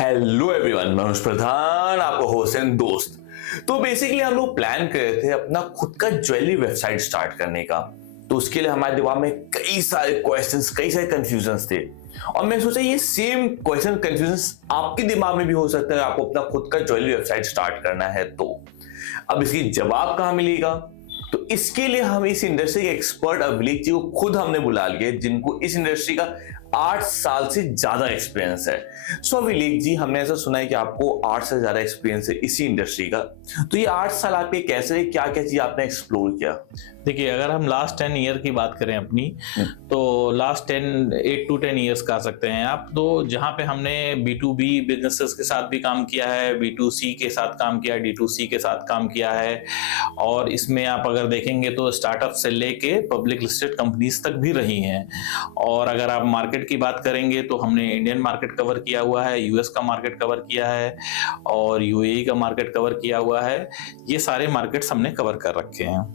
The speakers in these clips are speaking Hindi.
हेलो एवरीवन, मैं हूं प्रधान, आपका होस्ट एंड दोस्त। तो बेसिकली हम लोग प्लान कर रहे थे अपना खुद का ज्वेलरी वेबसाइट स्टार्ट करने का। तो उसके लिए हमारे दिमाग में कई सारे क्वेश्चंस, कई सारे कंफ्यूजन्स थे और मैं सोचा ये सेम क्वेश्चन कंफ्यूजन्स आपके दिमाग में भी हो सकता है। आपको अपना खुद का ज्वेलरी वेबसाइट स्टार्ट करना है तो अब इसकी जवाब कहां मिलेगा? तो इसके लिए हम इस इंडस्ट्री के एक्सपर्ट अभिलेख जी को खुद हमने बुला लिया, जिनको इस इंडस्ट्री का 8 साल से ज्यादा एक्सपीरियंस है। सो अभिलेख जी, हमने ऐसा सुना है कि आपको 8 से ज्यादा एक्सपीरियंस है इसी इंडस्ट्री का। तो ये 8 साल आपके कैसे रहे, क्या क्या चीज आपने एक्सप्लोर किया? देखिए, अगर हम लास्ट 10 ईयर की बात करें अपनी, तो लास्ट 8 to 10 ईयर्स कह सकते हैं आप। तो जहाँ पे हमने B2B बिजनेसेस के साथ भी काम किया है, B2C के साथ काम किया है, D2C के साथ काम किया है। और इसमें आप अगर देखेंगे तो स्टार्टअप से लेके पब्लिक लिस्टेड कंपनीज तक भी रही हैं। और अगर आप मार्केट की बात करेंगे तो हमने इंडियन मार्केट कवर किया हुआ है, यूएस का मार्केट कवर किया है और यूएई का मार्केट कवर किया हुआ है। ये सारे मार्केट्स हमने कवर कर रखे हैं।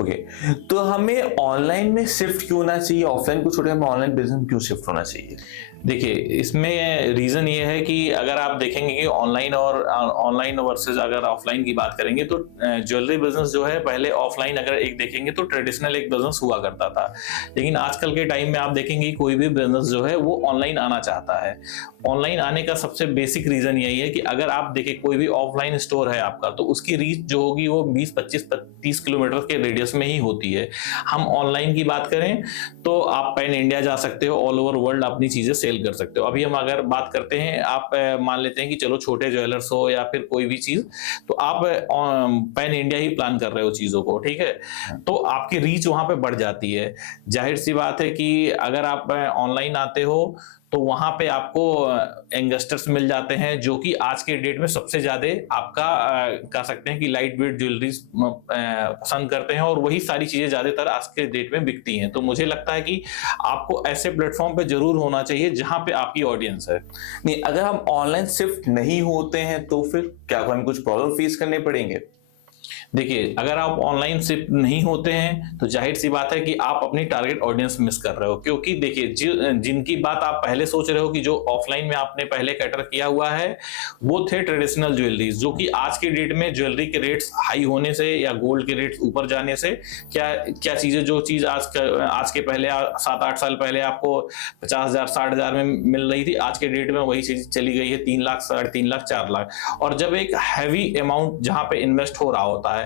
ओके, तो हमें ऑनलाइन में शिफ्ट क्यों होना चाहिए? ऑफलाइन को छोड़ के हमें ऑनलाइन बिजनेस क्यों शिफ्ट होना चाहिए? देखिए, इसमें रीजन ये है कि अगर आप देखेंगे कि ऑनलाइन वर्सेस अगर ऑफलाइन की बात करेंगे तो ज्वेलरी बिजनेस जो है, पहले ऑफलाइन अगर एक देखेंगे तो ट्रेडिशनल एक बिजनेस हुआ करता था। लेकिन आजकल के टाइम में आप देखेंगे कोई भी बिजनेस जो है वो ऑनलाइन आना चाहता है। ऑनलाइन आने का सबसे बेसिक रीजन यही है कि अगर आप देखें कोई भी ऑफलाइन स्टोर है आपका, तो उसकी रीच जो होगी वो 20, 25, 30 किलोमीटर के रेडियस में ही होती है। हम ऑनलाइन की बात करें तो आप पैन इंडिया जा सकते हो, ऑल ओवर वर्ल्ड अपनी चीजें सेल कर सकते हो। अभी हम अगर बात करते हैं, आप मान लेते हैं कि चलो छोटे ज्वेलर्स हो या फिर कोई भी चीज, तो आप पैन इंडिया ही प्लान कर रहे हो चीजों को, ठीक है? तो आपकी रीच वहां पे बढ़ जाती है। जाहिर सी बात है कि अगर आप ऑनलाइन आते हो तो वहां पे आपको इन्वेस्टर्स मिल जाते हैं जो कि आज के डेट में सबसे ज्यादा आपका कह सकते हैं कि लाइट वेट ज्वेलरी पसंद करते हैं और वही सारी चीजें ज्यादातर आज के डेट में बिकती हैं। तो मुझे लगता है कि आपको ऐसे प्लेटफॉर्म पे जरूर होना चाहिए जहां पे आपकी ऑडियंस है। नहीं, अगर हम ऑनलाइन शिफ्ट नहीं होते हैं तो फिर क्या हमें कुछ प्रॉब्लम फेस करने पड़ेंगे? देखिए, अगर आप ऑनलाइन शिफ्ट नहीं होते हैं तो जाहिर सी बात है कि आप अपनी टारगेट ऑडियंस मिस कर रहे हो। क्योंकि देखिए, जिनकी बात आप पहले सोच रहे हो कि जो ऑफलाइन में आपने पहले कैटर किया हुआ है, वो थे ट्रेडिशनल ज्वेलरीज, जो कि आज की डेट में ज्वेलरी के रेट्स हाई होने से या गोल्ड के रेट्स ऊपर जाने से क्या चीजें, जो चीज आज के पहले 7-8 साल पहले आपको 50,000 60,000 में मिल रही थी, आज के डेट में वही चीज चली गई है 3 लाख, 3.5 लाख, 4 लाख। और जब एक हैवी अमाउंट जहां पे इन्वेस्ट हो रहा होता है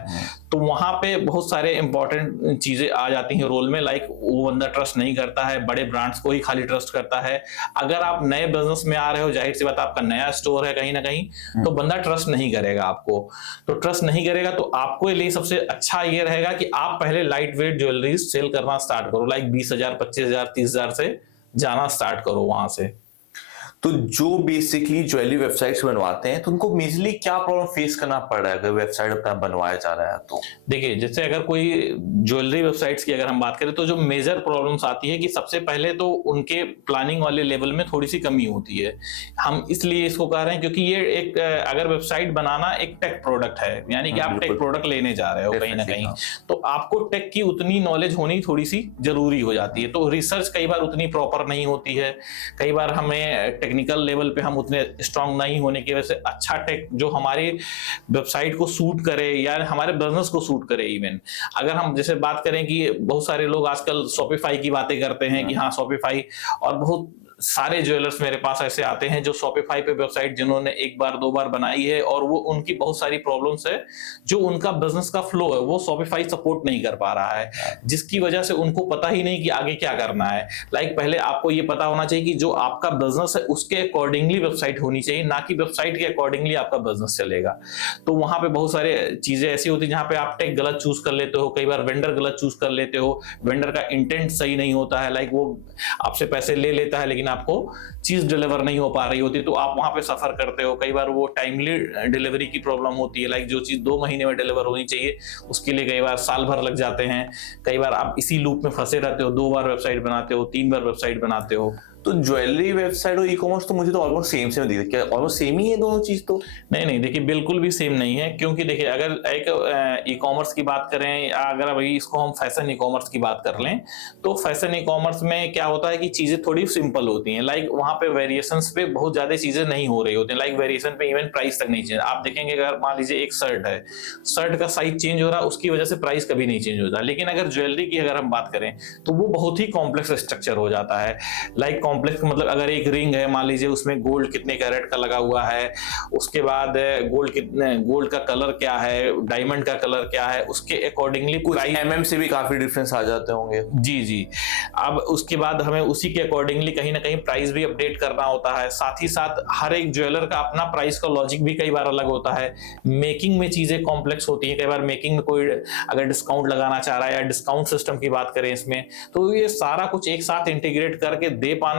तो वहां पे बहुत सारे इंपॉर्टेंट चीजें आ जाती हैं रोल में। लाइक वो बंदा ट्रस्ट नहीं करता है, बड़े ब्रांड्स को ही खाली ट्रस्ट करता है। अगर आप नए बिजनेस में आ रहे हो, जाहिर सी बात आपका नया स्टोर है कहीं ना कहीं, तो बंदा ट्रस्ट नहीं करेगा आपको। तो ट्रस्ट नहीं करेगा तो आपको लिए सबसे अच्छा ये रहेगा कि आप पहले लाइट वेट ज्वेलरी सेल करना स्टार्ट करो। लाइक 20,000, 25,000, 30,000 से जाना स्टार्ट करो वहां से। तो जो बेसिकली ज्वेलरी वेबसाइट्स बनवाते हैं तो उनको मेजरली क्या प्रॉब्लम फेस करना पड़ रहा है अगर वेबसाइट अपना बनवाया जा रहा है तो? देखिए, जैसे अगर कोई ज्वेलरी वेबसाइट्स की अगर हम बात करें तो जो मेजर प्रॉब्लम्स आती है कि सबसे पहले तो उनके प्लानिंग वाले लेवल में थोड़ी सी कमी होती है। हम इसलिए इसको कह रहे हैं क्योंकि ये एक अगर वेबसाइट बनाना एक टेक प्रोडक्ट है, यानी कि आप टेक प्रोडक्ट लेने जा रहे हो कहीं ना कहीं, तो आपको टेक की उतनी नॉलेज होनी थोड़ी सी जरूरी हो जाती है। तो रिसर्च कई बार उतनी प्रॉपर नहीं होती है, कई बार हमें टेक्निकल लेवल पे हम उतने स्ट्रांग नहीं होने की वजह से अच्छा टेक जो हमारी वेबसाइट को सूट करे या हमारे बिजनेस को सूट करे। इवन अगर हम जैसे बात करें कि बहुत सारे लोग आजकल शॉपिफाई की बातें करते हैं कि हाँ शॉपिफाई, और बहुत सारे ज्वेलर्स मेरे पास ऐसे आते हैं जो शॉपिफाई पे वेबसाइट जिन्होंने 1 बार 2 बार बनाई है और वो उनकी बहुत सारी प्रॉब्लम्स है, जो उनका बिजनेस का फ्लो है वो शॉपिफाई सपोर्ट नहीं कर पा रहा है, जिसकी वजह से उनको पता ही नहीं कि आगे क्या करना है। लाइक पहले आपको ये पता होना चाहिए कि जो आपका बिजनेस है उसके अकॉर्डिंगली वेबसाइट होनी चाहिए, ना कि वेबसाइट के अकॉर्डिंगली आपका बिजनेस चलेगा। तो वहां पे बहुत सारे चीजें ऐसी होती है जहां पे आप टेक गलत चूज कर लेते हो, कई बार वेंडर गलत चूज कर लेते हो, वेंडर का इंटेंट सही नहीं होता है, लाइक वो आपसे पैसे ले लेता है लेकिन आपको चीज डिलीवर नहीं हो पा रही होती, तो आप वहां पे सफर करते हो। कई बार वो टाइमली डिलीवरी की प्रॉब्लम होती है, लाइक जो चीज 2 महीने में डिलीवर होनी चाहिए उसके लिए कई बार साल भर लग जाते हैं। कई बार आप इसी लूप में फंसे रहते हो, 2 बार वेबसाइट बनाते हो, 3 बार वेबसाइट बनाते हो। तो ज्वेलरी वेबसाइट और ई कॉमर्स तो मुझे तो ऑलमोस्ट सेम सेम दिखती है, क्या ऑलमोस्ट सेम ही है दोनों चीज तो? नहीं नहीं, देखिए बिल्कुल भी सेम नहीं है, क्योंकि देखिए अगर एक ई कॉमर्स की बात करें या अगर अभी इसको हम फैशन ई कॉमर्स की बात कर लें, तो फैशन ई कॉमर्स में क्या होता है कि चीजें थोड़ी सिंपल होती हैं। लाइक वहां पे वेरिएशंस पे बहुत ज्यादा चीजें नहीं हो रही होती हैं, लाइक वेरिएशन पे इवन प्राइस तक नहीं चेंज। आप देखेंगे अगर मान लीजिए एक शर्ट है, शर्ट का साइज चेंज हो रहा है, उसकी वजह से प्राइस कभी नहीं चेंज होता। लेकिन अगर ज्वेलरी की अगर हम बात करें तो वो बहुत ही कॉम्प्लेक्स स्ट्रक्चर हो जाता है। लाइक कॉम्प्लेक्स मतलब अगर एक रिंग है, मान लीजिए उसमें गोल्ड कितने कैरेट का लगा हुआ है, उसके बाद गोल्ड का कलर क्या है, डायमंड का कलर क्या है, उसके अकॉर्डिंगली प्राइस एमएम से भी काफी डिफरेंस आ जाते होंगे। जी जी। अब उसके बाद हमें उसी के अकॉर्डिंगली कहीं ना कहीं प्राइस भी अपडेट करना होता है। साथ ही साथ हर एक ज्वेलर का अपना प्राइस का लॉजिक भी कई बार अलग होता है। मेकिंग में चीजें कॉम्प्लेक्स होती हैं, कई बार मेकिंग में कोई अगर डिस्काउंट लगाना चाह रहा है या डिस्काउंट सिस्टम की बात करें इसमें, तो ये सारा कुछ एक साथ इंटीग्रेट करके दे पाना,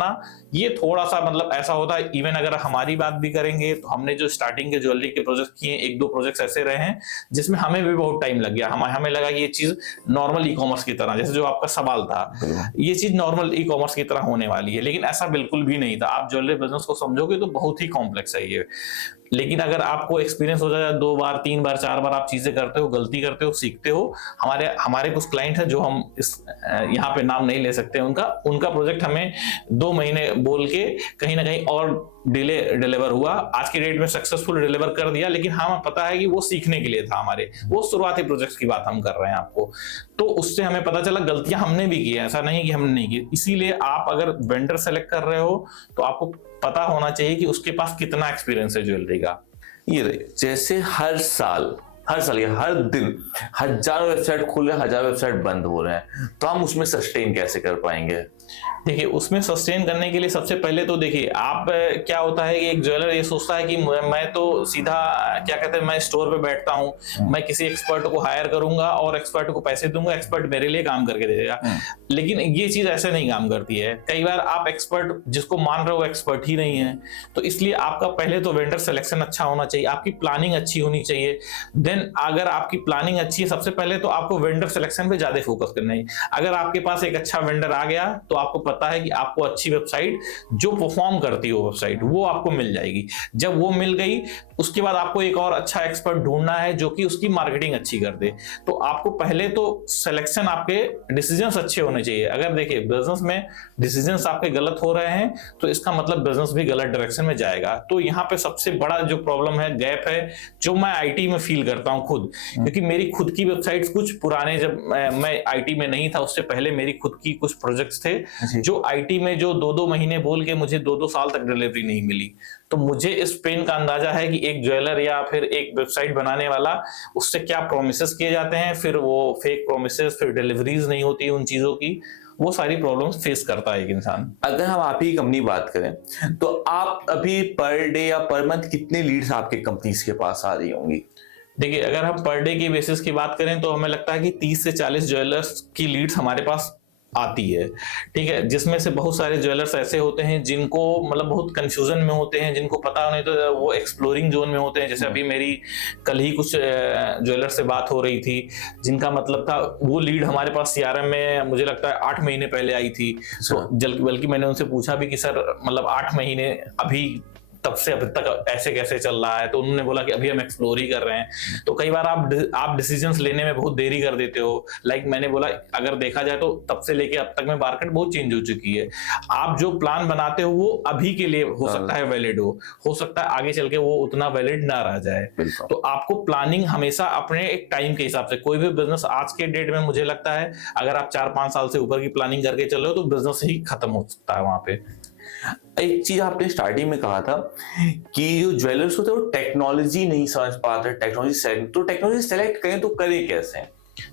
ये थोड़ा सा मतलब ऐसा होता है। इवन अगर हमारी बात भी करेंगे तो हमने जो स्टार्टिंग के ज्वेलरी के प्रोजेक्ट किए, एक दो प्रोजेक्ट्स ऐसे रहे हैं जिसमें हमें भी बहुत टाइम लग गया। हमें लगा कि ये चीज नॉर्मल ई कॉमर्स की तरह, जैसे जो आपका सवाल था, ये चीज नॉर्मल ई कॉमर्स की तरह होने वाली है, लेकिन ऐसा बिल्कुल भी नहीं था। आप ज्वेलरी बिजनेस को समझोगे तो बहुत ही कॉम्प्लेक्स है ये। लेकिन अगर आपको एक्सपीरियंस हो जाए, 2 बार 3 बार 4 बार आप चीजें करते हो, गलती करते हो, सीखते हो। हमारे कुछ क्लाइंट हैं जो हम इस यहाँ पे नाम नहीं ले सकते, उनका प्रोजेक्ट हमें 2 महीने बोल के कहीं ना कहीं और डिलीवर हुआ। आज के डेट में सक्सेसफुल डिलीवर कर दिया, लेकिन हमें पता है कि वो सीखने के लिए था हमारे, वो शुरुआती प्रोजेक्ट्स की बात हम कर रहे हैं आपको। तो उससे हमें पता चला गलतियां हमने भी की है, ऐसा नहीं कि हमने नहीं की। इसीलिए आप अगर वेंडर सेलेक्ट कर रहे हो तो आपको पता होना चाहिए कि उसके पास कितना एक्सपीरियंस है ज्वेलरी का। ये जैसे हर साल या हर दिन हजारों वेबसाइट खुल रहे हैं, हजारों वेबसाइट बंद हो रहे हैं, तो हम उसमें सस्टेन कैसे कर पाएंगे? देखिए उसमें सस्टेन करने के लिए सबसे पहले तो देखिए आप क्या होता है कि एक ज्वेलर ये सोचता है कि मैं तो सीधा क्या कहते हैं, मैं स्टोर पे बैठता हूँ, मैं किसी एक्सपर्ट को हायर करूंगा और एक्सपर्ट को पैसे दूंगा, एक्सपर्ट मेरे लिए काम करके दे देगा। लेकिन ये चीज ऐसे नहीं काम करती है। कई बार आप एक्सपर्ट जिसको मान रहे हो एक्सपर्ट ही नहीं है, तो इसलिए आपका पहले तो वेंडर सिलेक्शन अच्छा होना चाहिए, आपकी प्लानिंग अच्छी होनी चाहिए। देन अगर आपकी प्लानिंग अच्छी है, सबसे पहले तो आपको वेंडर सिलेक्शन पे ज्यादा फोकस करना है। अगर आपके पास एक अच्छा वेंडर आ गया तो आपको पता है कि आपको अच्छी वेबसाइट जो परफॉर्म करती है वो वेबसाइट वो आपको मिल जाएगी। जब वो मिल गई उसके बाद आपको एक और अच्छा एक्सपर्ट ढूंढना है जो कि उसकी मार्केटिंग अच्छी कर दे। तो आपको पहले तो सिलेक्शन, आपके डिसीजंस अच्छे होने चाहिए। अगर देखिए बिजनेस में डिसीजंस आपके गलत हो रहे हैं तो इसका मतलब बिजनेस भी गलत डायरेक्शन में जाएगा। तो यहाँ पे सबसे बड़ा जो प्रॉब्लम है, गैप है, जो मैं आईटी में फील करता हूँ खुद, क्योंकि मेरी खुद की वेबसाइट्स कुछ पुराने, जब मैं आईटी में नहीं था उससे पहले मेरी खुद की कुछ प्रोजेक्ट्स थे जो आईटी में जो 2-2 महीने बोल के मुझे 2-2 साल तक डिलीवरी नहीं मिली। तो मुझे इस पेन का अंदाजा है कि एक ज्वेलर या फिर एक वेबसाइट बनाने वाला, उससे क्या प्रोमिसेस किए जाते हैं, फिर वो फेक प्रोमिसेस, फिर डिलीवरीज नहीं होती उन चीजों की, वो सारी प्रॉब्लम्स फेस करता है एक इंसान। अगर हम आप ही कंपनी बात करें तो आप अभी पर डे या पर मंथ कितने लीड्स आपके कंपनीज के पास आ रही होंगी? देखिए अगर हम पर डे की बेसिस की बात करें तो हमें लगता है कि 30 से 40 ज्वेलर्स की लीड्स हमारे पास आती है, ठीक है। जिसमें से बहुत सारे ज्वेलर्स ऐसे होते हैं जिनको मतलब बहुत कंफ्यूजन में होते हैं, जिनको पता नहीं तो वो एक्सप्लोरिंग जोन में होते हैं। जैसे अभी मेरी कल ही कुछ ज्वेलर से बात हो रही थी जिनका मतलब था, वो लीड हमारे पास सीआरएम में मुझे लगता है 8 महीने पहले आई थी। तो बल्कि मैंने उनसे पूछा भी कि सर मतलब 8 महीने अभी तब से अब तक ऐसे कैसे चल रहा है, तो उन्होंने बोला कि अभी हम एक्सप्लोर ही कर रहे हैं। तो कई बार आप डिसीजंस लेने में बहुत देरी कर देते हो। लाइक मैंने बोला अगर देखा जाए तो तब से लेके अब तक में मार्केट बहुत चेंज हो चुकी है। आप जो प्लान बनाते हो वो अभी के लिए हो सकता है वैलिड हो सकता है आगे चल के वो उतना वैलिड ना रह जाए। तो आपको प्लानिंग हमेशा अपने एक टाइम के हिसाब से, कोई भी बिजनेस आज के डेट में मुझे लगता है अगर आप 4-5 साल से ऊपर की प्लानिंग करके चल रहे हो तो बिजनेस ही खत्म हो सकता है वहां पे। एक चीज आपने स्टार्टिंग में कहा था कि जो ज्वेलर्स होते हैं वो टेक्नोलॉजी नहीं समझ पाते, टेक्नोलॉजी सेलेक्ट करें तो करें कैसे?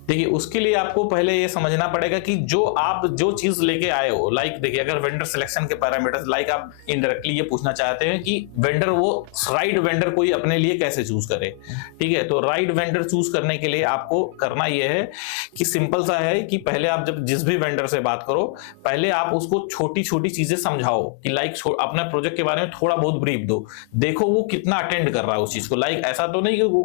देखिए उसके लिए आपको पहले ये समझना पड़ेगा कि जो चीज लेके आए हो, लाइक देखिए अगर वेंडर सिलेक्शन के पैरामीटर्स, लाइक आप इनडायरेक्टली ये पूछना चाहते हैं कि वेंडर, वो राइट वेंडर कोई अपने लिए कैसे चूज करे, ठीक है। तो राइट वेंडर चूज करने के लिए आपको करना यह है कि सिंपल सा है कि पहले आप जब जिस भी वेंडर से बात करो, पहले आप उसको छोटी छोटी चीजें समझाओ कि लाइक अपने प्रोजेक्ट के बारे में थोड़ा बहुत ब्रीफ दो, देखो वो कितना अटेंड कर रहा है उस चीज को। लाइक ऐसा तो नहीं कि वो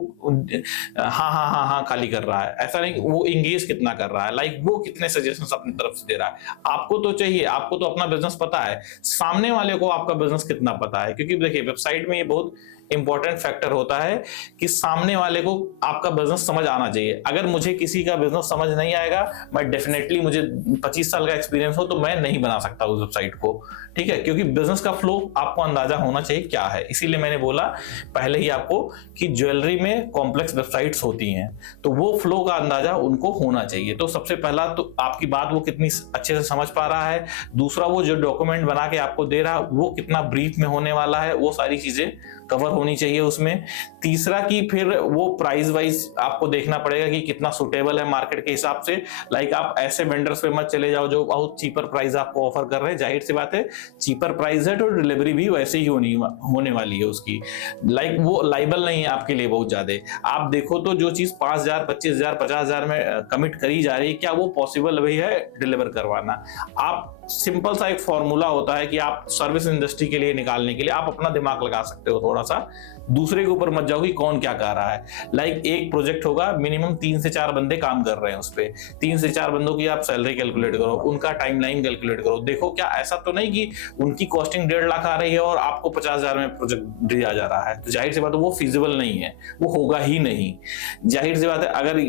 हाँ हाँ हाँ हाँ खाली कर रहा है, ऐसा रहे हैं कि वो इंगेज कितना कर रहा है, लाइक वो कितने सजेशंस अपनी तरफ से दे रहा है। आपको तो चाहिए, आपको तो अपना बिजनेस पता है, सामने वाले को आपका बिजनेस कितना पता है, क्योंकि देखिए वेबसाइट में ये बहुत इंपॉर्टेंट फैक्टर होता है कि सामने वाले को आपका बिजनेस समझ आना चाहिए। अगर मुझे किसी का बिजनेस समझ नहीं आएगा, मैं डेफिनेटली, मुझे 25 साल का एक्सपीरियंस हो तो मैं नहीं बना सकता उस वेबसाइट को, ठीक है, क्योंकि बिजनेस का फ्लो आपको अंदाजा होना चाहिए क्या है। इसीलिए मैंने बोला पहले ही आपको कि ज्वेलरी में कॉम्प्लेक्स वेबसाइट्स होती हैं, तो वो फ्लो का अंदाजा उनको होना चाहिए। तो सबसे पहला तो आपकी बात वो कितनी अच्छे से समझ पा रहा है, दूसरा वो जो डॉक्यूमेंट बना के आपको दे रहा है वो कितना ब्रीफ में होने वाला है, वो सारी चीजें कवर होनी चाहिए उसमें। तीसरा कि फिर वो प्राइस वाइज आपको देखना पड़ेगा कि कितना सुटेबल है मार्केट के हिसाब से। लाइक आप ऐसे वेंडर्स पे मत चले जाओ जो बहुत चीपर प्राइस आपको ऑफर कर रहे हैं, जाहिर सी बात है चीपर प्राइस है तो डिलीवरी भी वैसे ही होने वाली है उसकी, लाइक वो लाइबल नहीं है आपके लिए बहुत ज्यादा। आप देखो तो जो चीज 5,000, 25,000, 50,000 में कमिट करी जा रही है, क्या वो पॉसिबल भी है डिलीवर करवाना? आप सिंपल सा एक फॉर्मूला होता है कि आप सर्विस इंडस्ट्री के लिए निकालने के लिए आप अपना दिमाग लगा सकते हो थोड़ा सा, दूसरे के ऊपर मत जाओ कि कौन क्या कर रहा है। लाइक एक प्रोजेक्ट होगा, मिनिमम 3 से 4 बंदे काम कर रहे हैं उस पे, 3 से 4 बंदों की आप सैलरी कैलकुलेट करो, उनका टाइमलाइन कैलकुलेट करो, देखो क्या ऐसा तो नहीं कि उनकी कॉस्टिंग 1.5 लाख आ रही है और आपको 50,000 में प्रोजेक्ट दिया जा रहा है, तो जाहिर सी बात है वो फिजिबल नहीं है, वो होगा ही नहीं। जाहिर सी बात है अगर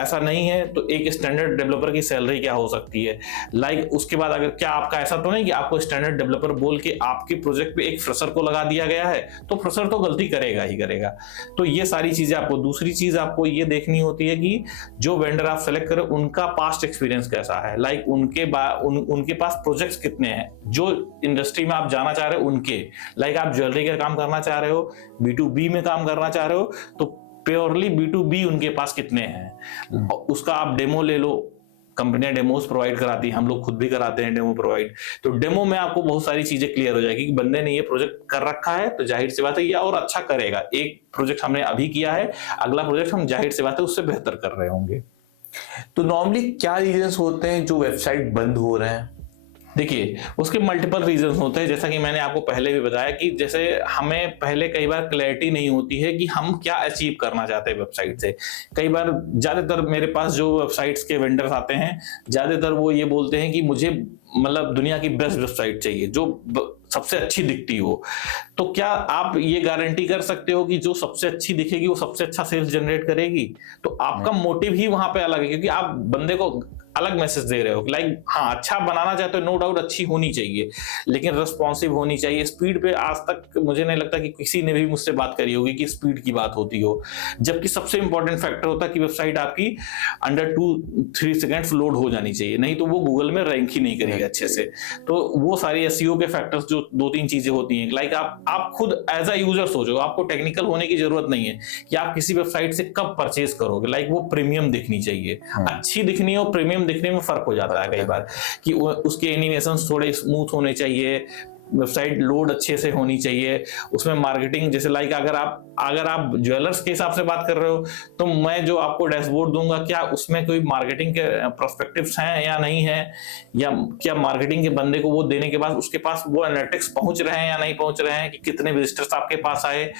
ऐसा नहीं है तो एक स्टैंडर्ड डेवलपर की सैलरी क्या हो सकती है। लाइक उसके बाद अगर क्या आपका ऐसा तो नहीं कि आपको स्टैंडर्ड डेवलपर बोल के आपके प्रोजेक्ट पे एक फ्रेशर को लगा दिया गया है, तो फ्रेशर तो गलती करेगा ही करेगा। तो ये सारी चीजें आपको, दूसरी चीज आपको ये देखनी होती है कि जो वेंडर आप सेलेक्ट करें उनका पास्ट एक्सपीरियंस कैसा है, लाइक उनके पास प्रोजेक्ट्स कितने हैं जो इंडस्ट्री में आप जाना चाह रहे हो उनके। लाइक आप ज्वेलरी का काम करना चाह रहे हो, B2B में काम करना चाह रहे हो, तो प्योरली B2B उनके पास कितने हैं उसका आप डेमो ले लो। कंपनियां डेमोस प्रोवाइड कराती हैं, हम लोग खुद भी कराते हैं डेमो प्रोवाइड। तो डेमो में आपको बहुत सारी चीजें क्लियर हो जाएगी कि बंदे ने ये प्रोजेक्ट कर रखा है तो जाहिर सी बात है ये और अच्छा करेगा। एक प्रोजेक्ट हमने अभी किया है, अगला प्रोजेक्ट हम जाहिर सी बात है उससे बेहतर कर रहे होंगे। तो नॉर्मली क्या रीजंस होते हैं जो वेबसाइट बंद हो रहे हैं? देखिए उसके मल्टीपल रीजंस होते हैं, जैसा कि मैंने आपको पहले भी बताया कि जैसे हमें पहले कई बार क्लैरिटी नहीं होती है कि हम क्या अचीव करना चाहते हैं वेबसाइट से। कई बार ज्यादातर मेरे पास जो वेबसाइट्स के वेंडर्स आते हैं, ज्यादातर वो ये बोलते हैं कि मुझे मतलब दुनिया की बेस्ट वेबसाइट चाहिए जो सबसे अच्छी दिखती हो। तो क्या आप ये गारंटी कर सकते हो कि जो सबसे अच्छी दिखेगी वो सबसे अच्छा सेल्स जनरेट करेगी? तो आपका मोटिव ही वहां पे अलग है, क्योंकि आप बंदे को अलग मैसेज दे रहे हो। लाइक हाँ अच्छा बनाना चाहते हो, नो डाउट अच्छी होनी चाहिए, लेकिन रिस्पॉन्सिव होनी चाहिए। स्पीड पे आज तक मुझे नहीं लगता कि किसी ने भी मुझसे बात करी होगी कि स्पीड की बात होती हो, जबकि सबसे इंपॉर्टेंट फैक्टर होता है कि वेबसाइट आपकी अंडर 2-3 सेकेंड्स लोड हो जानी चाहिए, नहीं तो वो गूगल में रैंक ही नहीं करेगा अच्छे से। तो वो सारी एसईओ के फैक्टर्स जो 2-3 चीजें होती हैं। लाइक आप खुद एज अ यूजर सोचो, आपको टेक्निकल होने की जरूरत नहीं है कि आप किसी वेबसाइट से कब परचेज करोगे। लाइक वो प्रीमियम दिखनी चाहिए, अच्छी दिखनी हो, प्रीमियम दिखने में फर्क हो जाता है कई बार कि उसके एनिमेशंस थोड़े स्मूथ होने चाहिए, वेबसाइट लोड अच्छे से होनी चाहिए, उसमें मार्केटिंग जैसे लाइक अगर आप ज्वेलर्स के हिसाब से बात कर रहे हो तो मैं जो आपको डैशबोर्ड दूंगा क्या उसमें कोई मार्केटिंग के प्रोस्पेक्टिव्स हैं या नहीं है, या क्या मार्केटिंग के बंदे को वो देने के बाद उसके पास वो एनालिटिक्स पहुंच रहे हैं या नहीं पहुंच रहे हैं, कि कितने विजिटर्स आपके पास आए,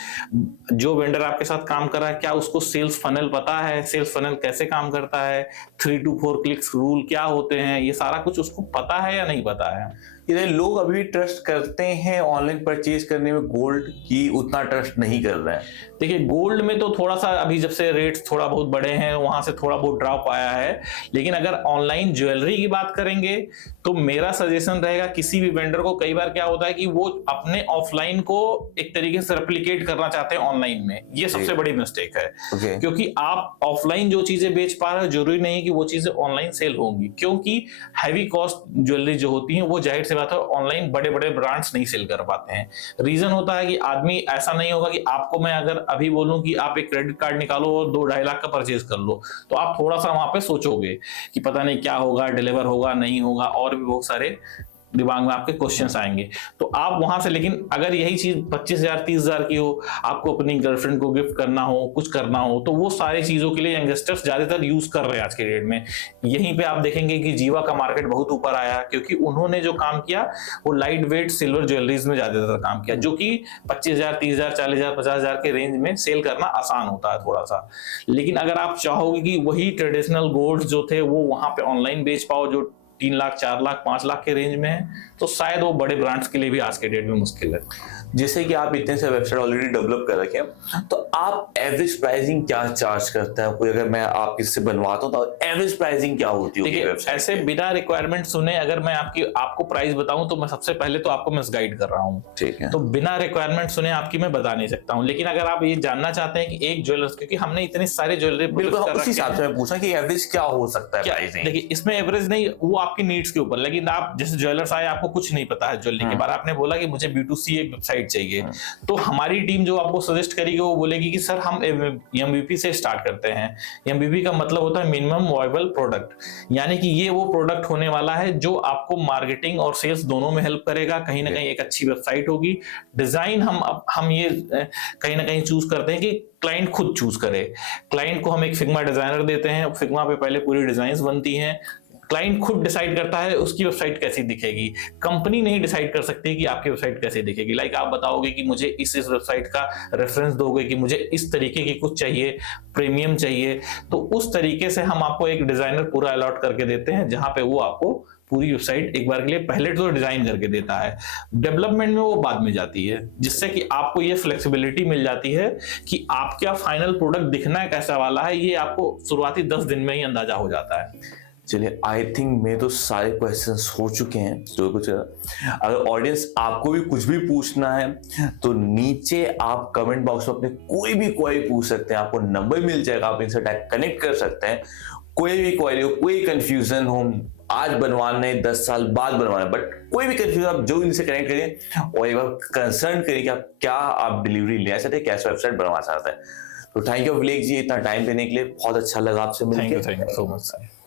जो वेंडर आपके साथ काम कर रहा है क्या उसको सेल्स फनल पता है, सेल्स फनल कैसे काम करता है, 3 to 4 क्लिक्स रूल क्या होते हैं, ये सारा कुछ उसको पता है या नहीं पता है। इधर लोग अभी ट्रस्ट करते हैं ऑनलाइन परचेज करने में गोल्ड की, उतना ट्रस्ट नहीं कर रहे हैं। देखिए गोल्ड में तो थोड़ा सा अभी जब से रेट्स थोड़ा बहुत बढ़े हैं वहां से थोड़ा बहुत ड्रॉप आया है, लेकिन अगर ऑनलाइन ज्वेलरी की बात करेंगे तो मेरा सजेशन रहेगा किसी भी वेंडर को, कई बार क्या होता है कि वो अपने ऑफलाइन को एक तरीके से रेप्लिकेट करना चाहते हैं ऑनलाइन में, ये सबसे बड़ी मिस्टेक है। क्योंकि आप ऑफलाइन जो चीजें बेच पा रहे हो जरूरी नहीं कि वो चीजें ऑनलाइन सेल होंगी, क्योंकि हैवी कॉस्ट ज्वेलरी जो होती है वो जाहिर सी बात है ऑनलाइन बड़े बड़े ब्रांड्स नहीं सेल कर पाते हैं। रीजन होता है कि आदमी ऐसा नहीं होगा कि आपको मैं अगर अभी बोलूं कि आप एक क्रेडिट कार्ड निकालो और 2-2.5 लाख का परचेज कर लो, तो आप थोड़ा सा वहां पे सोचोगे कि पता नहीं क्या होगा, डिलीवर होगा नहीं होगा, और भी बहुत सारे दिमाग में आपके क्वेश्चंस आएंगे। तो आप वहां से, लेकिन अगर यही चीज 25,000 30,000 की हो, आपको अपनी गर्लफ्रेंड को गिफ्ट करना हो, कुछ करना हो, तो वो सारी चीजों के लिए यंगस्टर्स ज्यादातर यूज कर रहे हैं आज के डेट में। यहीं पे आप देखेंगे कि जीवा का मार्केट बहुत ऊपर आया, क्योंकि उन्होंने जो काम किया वो लाइट वेट सिल्वर ज्वेलरीज में ज्यादातर काम किया, जो कि 25,000 30,000 40,000 50,000 के रेंज में सेल करना आसान होता है थोड़ा सा। लेकिन अगर आप चाहोगे कि वही ट्रेडिशनल गोल्ड जो थे वो वहां पे ऑनलाइन बेच पाओ, जो 3 लाख 4 लाख 5 लाख के रेंज में है, तो शायद वो बड़े ब्रांड्स के लिए भी आज के डेट में मुश्किल है। जैसे कि आप इतने से वेबसाइट ऑलरेडी डेवलप कर रखे हैं, तो आप एवरेज प्राइसिंग क्या चार्ज करते हैं? कोई अगर मैं आप इससे बनवाता हूं तो एवरेज प्राइसिंग क्या होती है? देखिए, ऐसे बिना रिक्वायरमेंट सुने अगर मैं आपको प्राइस बताऊं तो मैं सबसे पहले तो आपको मिसगाइड कर रहा हूं। ठीक है। तो बिना रिक्वायरमेंट सुने आपकी मैं बता नहीं सकता हूं। लेकिन अगर आप ये जानना चाहते हैं कि एक ज्वेलर्स, क्योंकि हमने इतने सारे ज्वेलरी बिल्कुल उसी हिसाब से मैं पूछा कि एवरेज क्या हो सकता है प्राइसिंग। देखिए, इसमें एवरेज नहीं, वो आपकी नीड्स के ऊपर। लेकिन आप जैसे ज्वेलर्स आए, आपको कुछ नहीं पता है ज्वेलरी के बारे में, आपने बोला कि मुझे B2C एक वेबसाइट चाहिए, तो हमारी टीम जो आपको सजेस्ट करेगी वो बोलेगी कि सर हम MVP से स्टार्ट करते हैं। MVP का मतलब होता है मिनिमम वायबल प्रोडक्ट, यानी कि ये वो प्रोडक्ट होने वाला है जो आपको मार्केटिंग और सेल्स दोनों में हेल्प करेगा। कहीं ना कहीं एक अच्छी वेबसाइट होगी। डिजाइन हम ये कहीं ना कहीं चूज करते हैं कि क्लाइंट खुद चूज करे। क्लाइंट को हम एक फिग्मा डिजाइनर देते हैं, फिग्मा पे पहले पूरी डिजाइन्स बनती हैं, क्लाइंट खुद डिसाइड करता है उसकी वेबसाइट कैसी दिखेगी। कंपनी नहीं डिसाइड कर सकती कि आपकी वेबसाइट कैसे दिखेगी। लाइक आप बताओगे कि मुझे इस वेबसाइट का रेफरेंस दोगे कि मुझे इस तरीके की कुछ चाहिए, प्रीमियम चाहिए, तो उस तरीके से हम आपको एक डिजाइनर पूरा अलॉट करके देते हैं, जहां पे वो आपको पूरी वेबसाइट एक बार के लिए पहले तो डिजाइन करके देता है। डेवलपमेंट में वो बाद में जाती है, जिससे कि आपको ये फ्लेक्सिबिलिटी मिल जाती है कि आपका फाइनल प्रोडक्ट दिखना है कैसा वाला है, ये आपको शुरुआती 10 दिन में ही अंदाजा हो जाता है। चलिए, आई थिंक मेरे तो सारे क्वेश्चंस हो चुके हैं। जो कुछ अगर ऑडियंस आपको भी कुछ भी पूछना है तो नीचे आप कमेंट बॉक्स में अपने कोई भी क्वेरी पूछ सकते हैं। आपको नंबर मिल जाएगा, आप इनसे डायरेक्ट कनेक्ट कर सकते हैं। कोई भी क्वेरी हो, कोई कंफ्यूजन हो, आज बनवाना है 10 साल बाद बनवाना है, बट कोई भी कंफ्यूजन आप जो इनसे कनेक्ट करिए और एक बार कंसर्न करिए कि आप क्या आप डिलीवरी लेना चाहते हैं, कैसे वेबसाइट बनवा चाहते हैं। तो थैंक यू विवेक जी, इतना टाइम देने के लिए। बहुत अच्छा लगा आपसे मिलकर। Thank you so much.